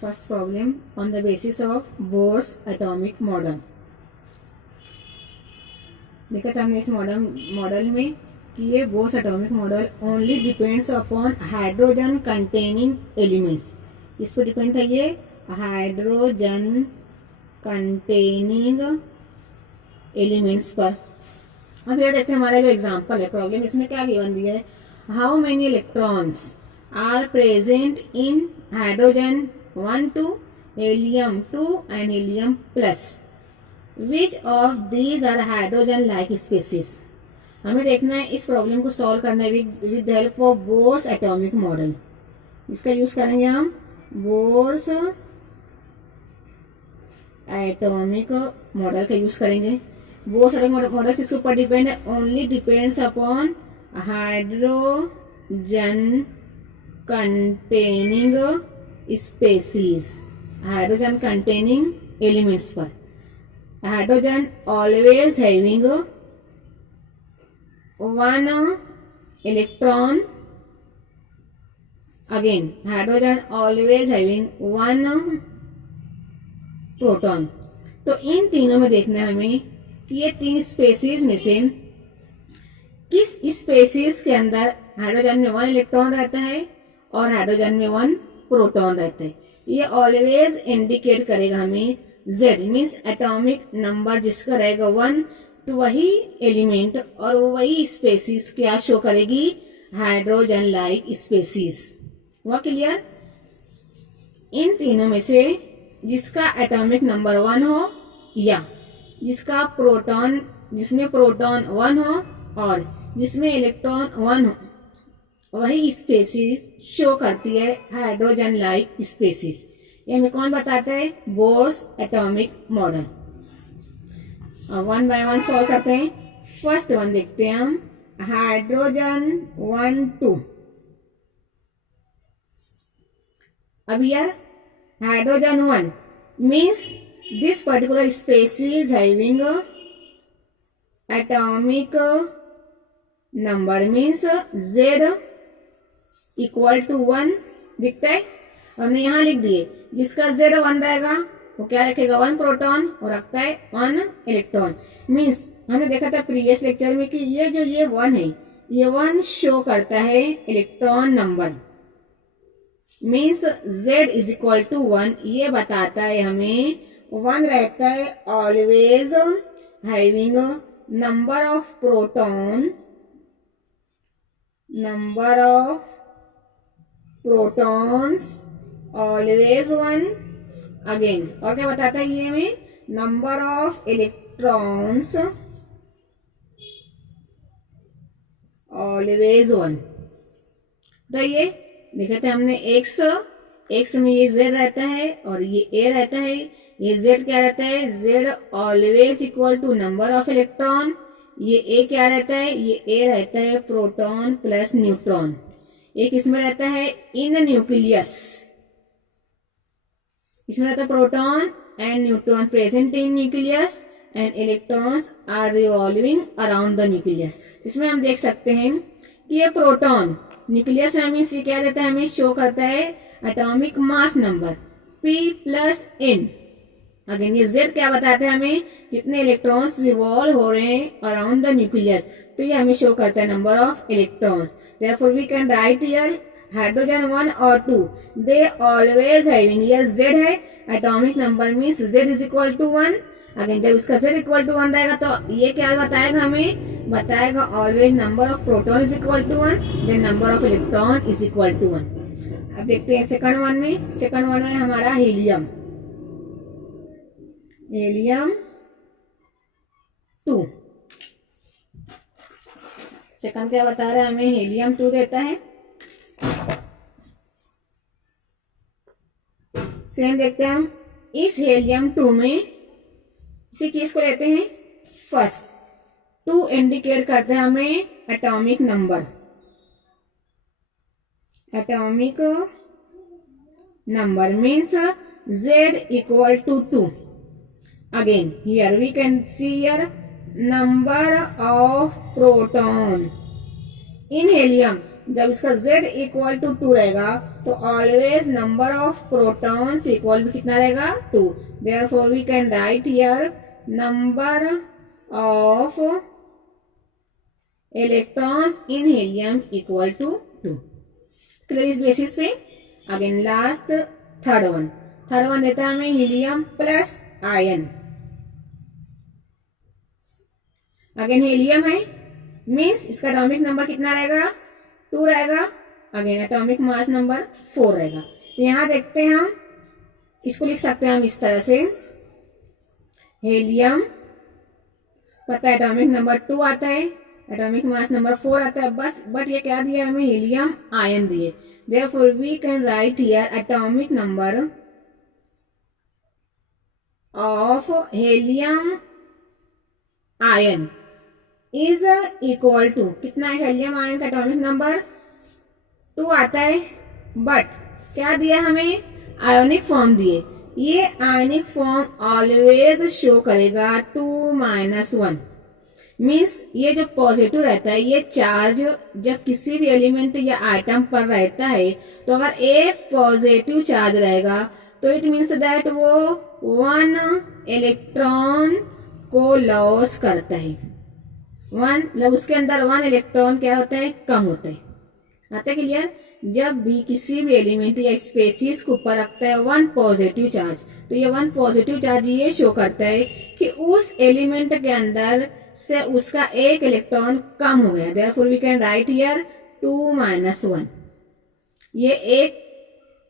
First problem on the basis of Bohr's atomic model. देखा था हमने इस मॉडल में कि ये bourse atomic model only depends upon hydrogen containing elements. इस पर डिपेंड था ये हाइड्रोजन कंटेनिंग एलिमेंट्स पर. अब ये देखते हैं हमारा जो एग्जांपल है प्रॉब्लम, इसमें क्या गिवन दिया है. How many electrons are present in hydrogen 1 2, helium 2 and helium plus. Which of these are hydrogen like species? हमें देखना है इस प्रॉब्लम को सॉल्व करना है with the help of Bohr's atomic model. इसका यूज करेंगे हम बोर्स एटॉमिक मॉडल का यूज करेंगे. बोर्स एटॉमिक मॉडल किसके ऊपर डिपेंड है. Only depends upon hydrogen containing species, hydrogen containing elements पर. Hydrogen always having 1 electron. Again hydrogen always having 1 proton. तो इन तीनों में देखना है हमें कि ये तीन स्पेसीज में से किस स्पेसीज के अंदर हाइड्रोजन में 1 इलेक्ट्रॉन रहता है और हाइड्रोजन में 1 प्रोटॉन रहता है. ये ऑलवेज इंडिकेट करेगा हमें Z मीन्स एटॉमिक नंबर जिसका रहेगा 1, तो वही एलिमेंट और वही स्पेसीज क्या शो करेगी, हाइड्रोजन लाइक स्पेसीज. हुआ क्लियर. इन तीनों में से जिसका एटॉमिक नंबर 1 हो या जिसका प्रोटॉन जिसमें प्रोटॉन 1 हो और जिसमें इलेक्ट्रॉन 1 हो, वही स्पेसीज शो करती है हाइड्रोजन लाइक स्पेसीज. ये हमें कौन बताता है, bourse atomic model. One by one solve करते हैं. फर्स्ट वन देखते हैं हम हाइड्रोजन 1 2. अब यार hydrogen 1 means this particular species having atomic number means Z equal to 1 दिखता है. हमने यहां लिख दिए जिसका Z 1 रहेगा वो क्या रखेगा, 1 प्रोटॉन और रखता है 1 इलेक्ट्रॉन. मीन्स हमने देखा था प्रीवियस लेक्चर में कि ये 1 है, ये 1 शो करता है electron number. Means Z is equal to 1 ये बताता है हमें 1 रहता है always having number of proton, number of protons always 1. Again और क्या बताता है ये हमें, नंबर ऑफ इलेक्ट्रॉन्स ऑलवेज 1. तो ये देखे थे हमने एक्स में ये Z रहता है और ये A रहता है. ये Z क्या रहता है, Z always equal to number of electron. ये A क्या रहता है, ये A रहता है प्रोटॉन प्लस न्यूट्रॉन. एक इसमें रहता है इन न्यूक्लियस, इसमें रहता है proton and neutron present in nucleus and electrons are revolving around the nucleus. इसमें हम देख सकते हैं कि ये प्रोटॉन न्यूक्लियस में हमें ये क्या देता है, हमें शो करता है atomic mass number P plus N. Again ये Z क्या बताता है हमें, जितने इलेक्ट्रॉन्स रिवॉल्व हो रहे हैं अराउंड द न्यूक्लियस, तो ये हमें शो करता है number of electrons. Therefore we can write here hydrogen 1 or 2 they always having, here Z है atomic number means Z is equal to 1. Again जब इसका Z इक्वल टू 1 रहेगा तो ये क्या बताएगा हमें, बताएगा always number of proton is equal to 1 then number of electron is equal to 1. अब देखते हैं सेकंड वन में. सेकंड वन में हमारा हीलियम 2. सेकंड क्या बता रहा है हमें, हीलियम 2 देता है. सेम देखते हैं हम इस हीलियम 2 में इसी चीज को लेते हैं. फर्स्ट 2 इंडिकेट करते हैं हमें atomic number, atomic number means Z equal to 2. Again here we can see here number of proton in helium. जब इसका z इक्वल टू 2 रहेगा तो always number of protons equal भी कितना रहेगा 2। Therefore we can write here number of electrons in helium equal to 2। Clear इस basis पे। Again last third one देता है हमें helium plus ion. Again helium है मीन्स इसका एटॉमिक नंबर कितना रहेगा 2 रहेगा। अगेन एटॉमिक मास नंबर 4 रहेगा। तो यहां देखते हैं हम इसको लिख सकते हैं हम इस तरह से हीलियम पता है एटॉमिक नंबर 2 आता है, एटॉमिक मास नंबर 4 आता है बस। बट ये क्या दिया हमें हीलियम आयन दिए। Therefore we can write here atomic number of helium ion is equal to कितना है हीलियम आयन का एटॉमिक नंबर 2 आता है। बट क्या दिया हमें आयोनिक फॉर्म दिए। ये आयोनिक फॉर्म ऑलवेज शो करेगा 2-1 मीन्स ये जो पॉजिटिव रहता है ये चार्ज जब किसी भी एलिमेंट या आइटम पर रहता है तो अगर एक पॉजिटिव चार्ज रहेगा तो इट मीन्स दैट वो 1 इलेक्ट्रॉन को लॉस करता है। मतलब उसके अंदर 1 इलेक्ट्रॉन क्या होता है कम होता है। आता है क्लियर। जब भी किसी भी एलिमेंट या स्पेसीज को ऊपर रखता है 1 पॉजिटिव चार्ज तो ये 1 पॉजिटिव चार्ज ये शो करता है कि उस एलिमेंट के अंदर से उसका एक इलेक्ट्रॉन कम हो गया। Therefore we can write here 2-1। ये एक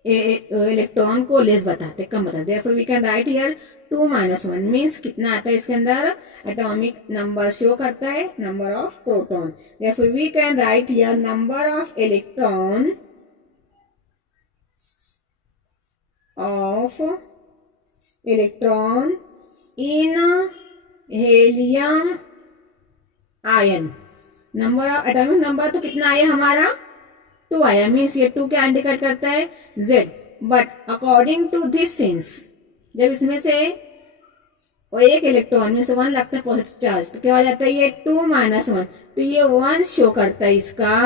इलेक्ट्रॉन को लेस बताते कम बताते। Therefore we can write here 2-1 means कितना आता है इसके अंदर एटॉमिक नंबर शो करता है number of proton. Therefore we can write here number of electron in helium ion. Number of atomic number तो कितना आया हमारा 2 आया मीन्स ये 2 क्या इंडिकेट करता है Z। But according to this sense जब इसमें से वो एक इलेक्ट्रॉन में से 1 लगता है पॉजिटिव चार्ज तो क्या हो जाता है ये 2-1 तो ये 1 शो करता है इसका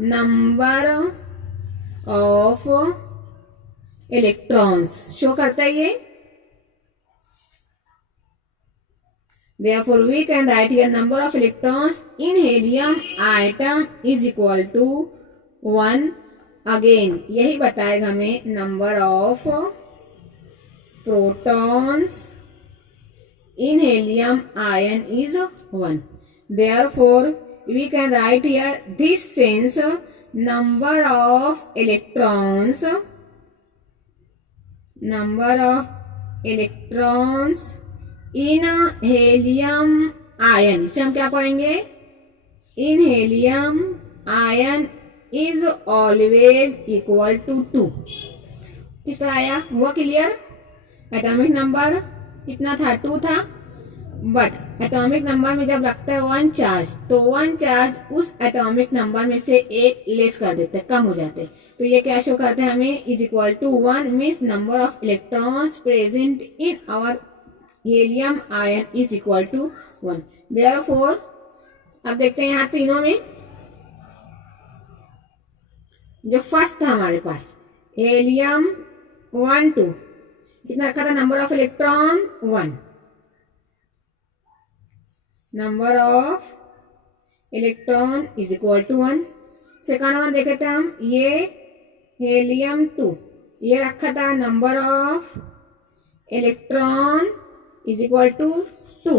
नंबर ऑफ इलेक्ट्रॉन्स शो करता है ये। Therefore, we can write here number of electrons in helium atom is equal to 1. Again, यही बताएगा हमें number of protons in helium ion is 1. Therefore, we can write here this sense number of electrons in helium ion. इसे हम क्या पढ़ेंगे in helium ion is always equal to 2। किस तरह आया हुआ क्लियर। एटॉमिक नंबर कितना था 2 था बट एटॉमिक नंबर में जब लगता है 1 चार्ज तो 1 चार्ज उस एटॉमिक नंबर में से एक लेस कर देते हैं कम हो जाते हैं। तो ये क्या शो करते हैं हमें is equal to 1 means number of electrons present in our helium ion is equal to 1। Therefore अब देखते हैं यहां तीनों में जो फर्स्ट था हमारे पास हीलियम 1 2 कितना रखा था number of electron 1। Number of electron is equal to 1। Second one देखे थे हम ये हीलियम 2 ये रखा था number of electron is equal to 2।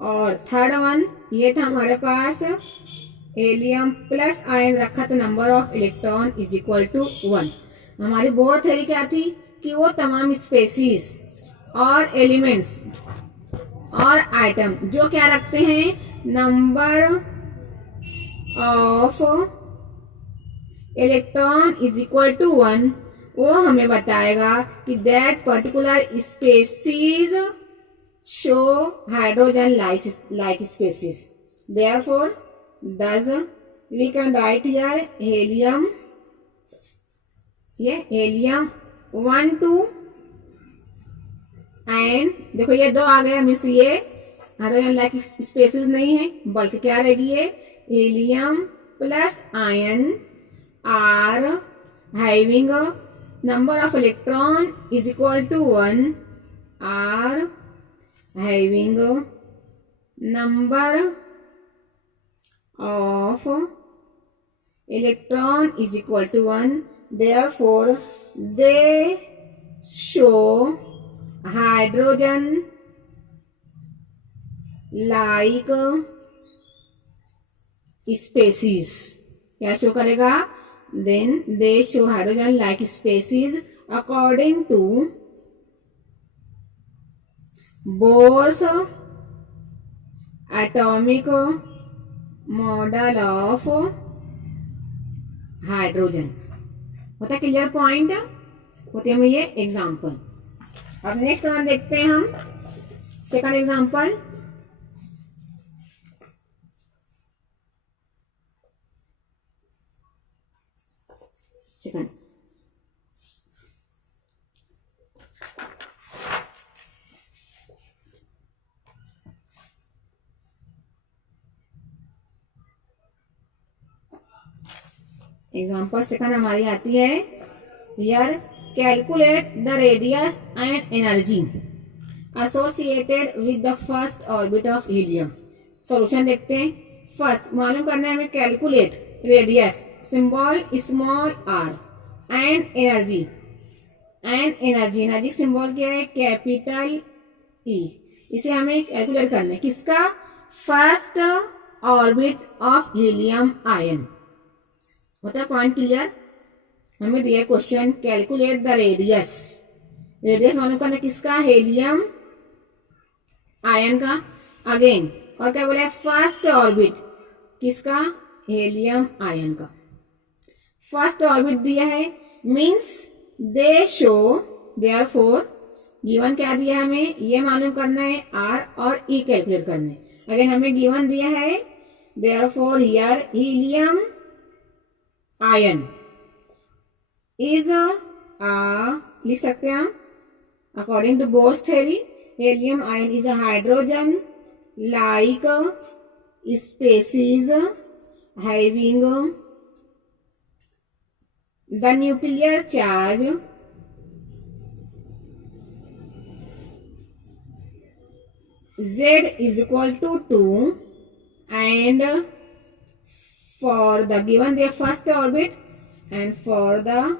और थर्ड वन ये था हमारे पास हीलियम प्लस आयन रखा था number of electron is equal to 1। हमारी बोर थ्योरी क्या थी कि वो तमाम स्पेसीज और एलिमेंट्स और आइटम जो क्या रखते हैं number of electron is equal to 1 वो हमें बताएगा कि that particular species show hydrogen like species. Therefore thus we can write here helium ये हीलियम 1 2 एंड देखो ये 2 आ गया मिस ये हाइड्रोजन लाइक स्पेसीज नहीं है बल्कि क्या रहेगी ये helium plus ion are having a number of electron is equal to 1 are having a number of electron is equal to 1, therefore they show hydrogen like species. क्या show करेगा? Then they show hydrogen like species according to Bohr's atomic model of hydrogen. होता है clear point? होते हैं ये example. अब next one देखते हैं हम second example. Second example second हमारी आती है. Here calculate the radius and energy associated with the first orbit of helium. Solution देखते हैं. फर्स्ट मालूम करना है हमें calculate radius symbol small R and energy. Energy symbol क्या है? Capital E. इसे हमें कैलकुलेट करना है. किसका? First orbit of helium ion. होता है पॉइंट क्लियर? हमें दिया question calculate the radius. Radius मालूम करना किसका? हीलियम आयन का. अगेन और क्या बोला? फर्स्ट ऑर्बिट किसका? हीलियम आयन का. फर्स्ट ऑर्बिट दिया है means they show. Therefore given क्या दिया हमें? ये मालूम करना है आर और ई कैलकुलेट करना है. अगेन हमें गिवन दिया है therefore here helium ion is लिख सकते हैं according to Bohr's theory. Helium ion is a hydrogen like species having the nuclear charge Z is equal to 2 and for the given their first orbit and for the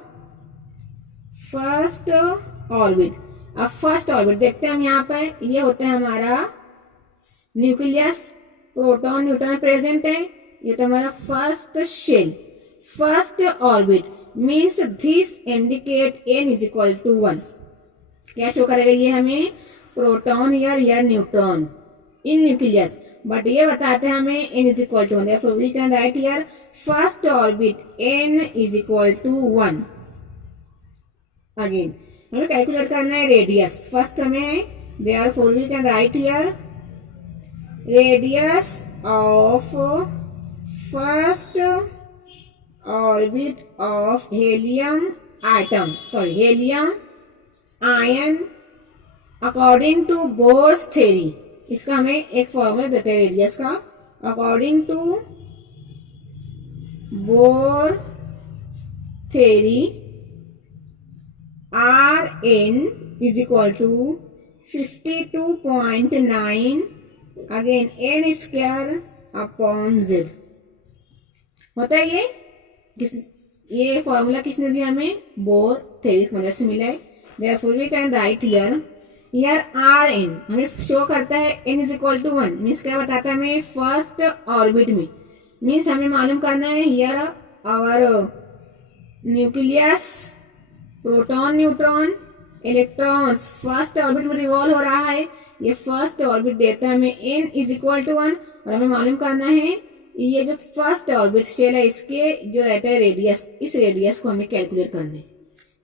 first orbit. अब first orbit देखते हैं हम. यहाँ पर ये होता है हमारा न्यूक्लियस. प्रोटॉन न्यूट्रॉन प्रेजेंट है. ये तो हमारा first shell. First orbit means this indicate n is equal to 1. क्या शो करेगा ये हमें? प्रोटॉन या न्यूट्रॉन इन न्यूक्लियस. बट ये बताते हैं हमें n is equal to 1. Therefore we can write here first orbit n is equal to 1. Again हमें कैलकुलेट करना है रेडियस. फर्स्ट हमें therefore we can write here radius of first orbit of helium ion according to Bohr's theory. इसका हमें एक formula देते हैं radius का. According to Bohr theory R N is equal to 52.9 again N square upon Z. होता है ये formula किसने दिया हमें? बोर थ्योरी की मदद से मिला है. Therefore we can write here R N हमें शो करता है n is equal to 1. Means क्या बताता है हमें? फर्स्ट ऑर्बिट में. मीन्स हमें मालूम करना है here our nucleus proton neutron electrons first orbit में रिवॉल्व हो रहा है. ये फर्स्ट ऑर्बिट देता है हमें n इज इक्वल टू 1 और हमें मालूम करना है ये जो फर्स्ट ऑर्बिट शेल है इसके जो रहता है रेडियस. इस रेडियस को हमें कैलकुलेट करना है.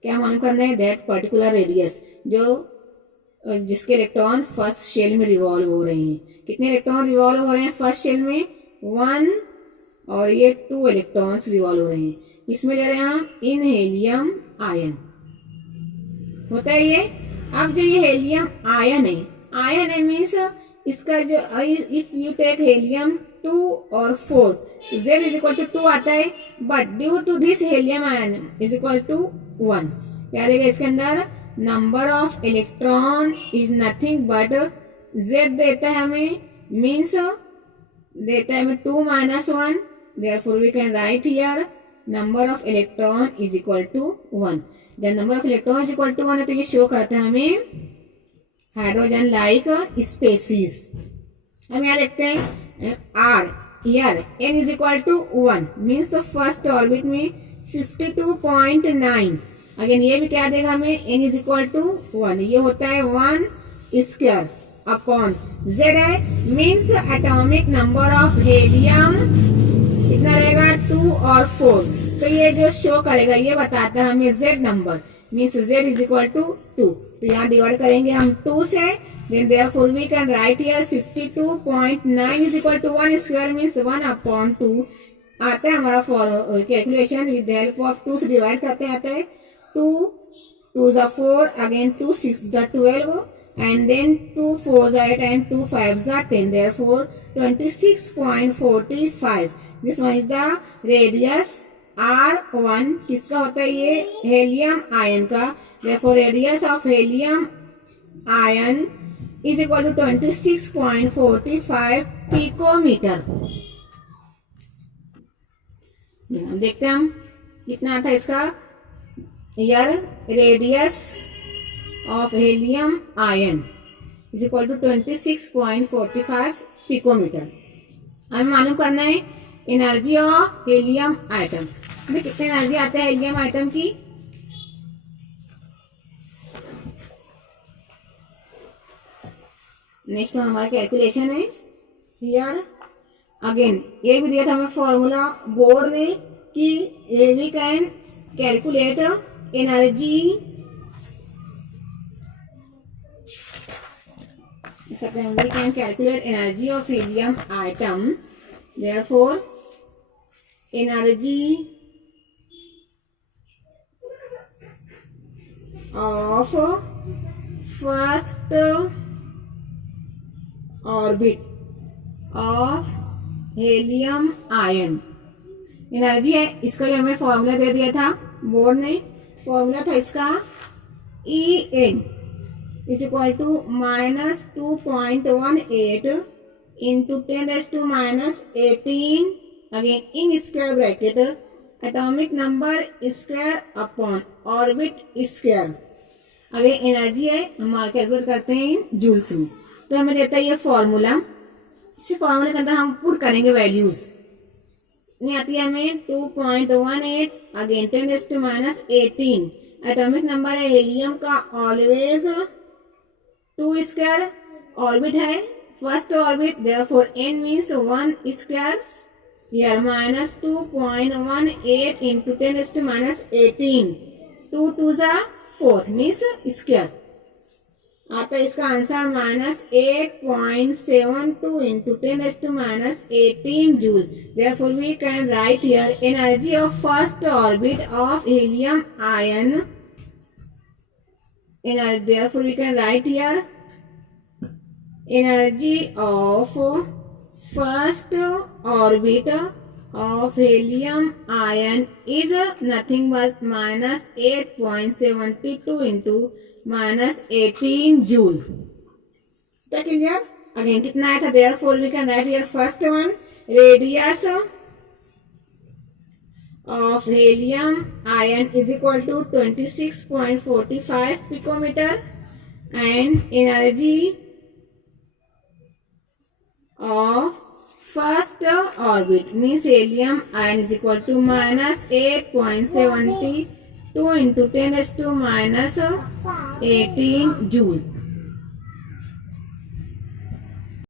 क्या मालूम करना है? दैट पर्टिकुलर रेडियस जो जिसके इलेक्ट्रॉन फर्स्ट शेल में रिवॉल्व हो रहे हैं. कितने इलेक्ट्रॉन रिवॉल्व हो रहे हैं फर्स्ट शेल में? 1 और ये 2 इलेक्ट्रॉन्स रिवॉल्व हो रहे हैं. इसमें ले रहे हैं हम इन हीलियम आयन. होता है ये. अब जो ये हीलियम आयन है मीन्स इसका जो इफ यू टेक हीलियम 2 और 4, z इज इक्वल टू 2 आता है, but due to this helium ion is equal to 1। क्या देगा इसके अंदर? Number of electron is nothing but z देता है हमें, मीन्स देता है हमें 2 - 1, therefore we can write here number of electron is equal to 1। जब number of electron is equal to 1 है तो ये शो करता है हमें हाइड्रोजन लाइक स्पेसीज। हम यहाँ देखते हैं R here n is equal to 1 means first orbit में 52.9। अगेन ये भी क्या देगा हमें? n is equal to 1, ये होता है 1 स्क्वायर अपॉन z है, means atomic number of helium कितना रहेगा? 2 और 4। तो ये जो शो करेगा ये बताता है हमें z number, means z is equal to 2। तो यहाँ डिवाइड करेंगे हम 2 से, then therefore we can write here 52.9 is equal to 1 square means 1 upon 2 आता है हमारा for calculation with the help of 2 से डिवाइड करते आता है। 2 2 is 4, again 2 6 is 12, and then 2 4 is 8 and 2 5 is 10, therefore 26.45। This one is the radius R1 किसका होता है? ये हेलियम आयन का, therefore radius of helium ion is equal to 26.45 picometer. देखते हैं हम कितना था इसका। यार radius of helium ion is equal to 26.45 picometer. हमें मालूम करना है एनर्जी ऑफ हेलियम आइटम, कितनी एनर्जी आता है हेलियम आइटम की? नेक्स्ट हमारा कैलकुलेशन है यार। अगेन ये भी दिया था हमें फॉर्मूला बोर्ड ने कि we can calculate energy, we can calculate energy of helium atom, therefore energy of first orbit of helium ion, energy है इसका लिए हमें फॉर्मूला दे दिया था बोर्ड ने। फॉर्मूला था इसका En is equal to -2.18 into 10⁻⁻18 again in square bracket atomic number square upon orbit square. Again energy है हम कैलकुलेट करते हैं इन जूल्स में, तो हमें देता है ये फॉर्मूला। इसी फॉर्मूले के अंदर हम पुट करेंगे वैल्यूज। नहीं आती है हमें 2.18 अगेन 10⁻18 एटॉमिक नंबर है हेलियम का ऑलवेज 2 स्क्वायर, ऑर्बिट है first orbit, therefore n means 1 square, here -2.18 into 10⁻18 2 2 4 means square आता है इसका answer -8.72 into 10⁻18 joule. Therefore we can write here energy of first orbit of helium ion, therefore we can write here energy of first orbit of helium ion is nothing but -8.72 into -18 joule. तो clear? Again कितना आया था? therefore we can write here first one radius of helium ion is equal to 26.45 picometer and energy of first orbit means helium ion is equal to -8.72 into 10⁻18 joule।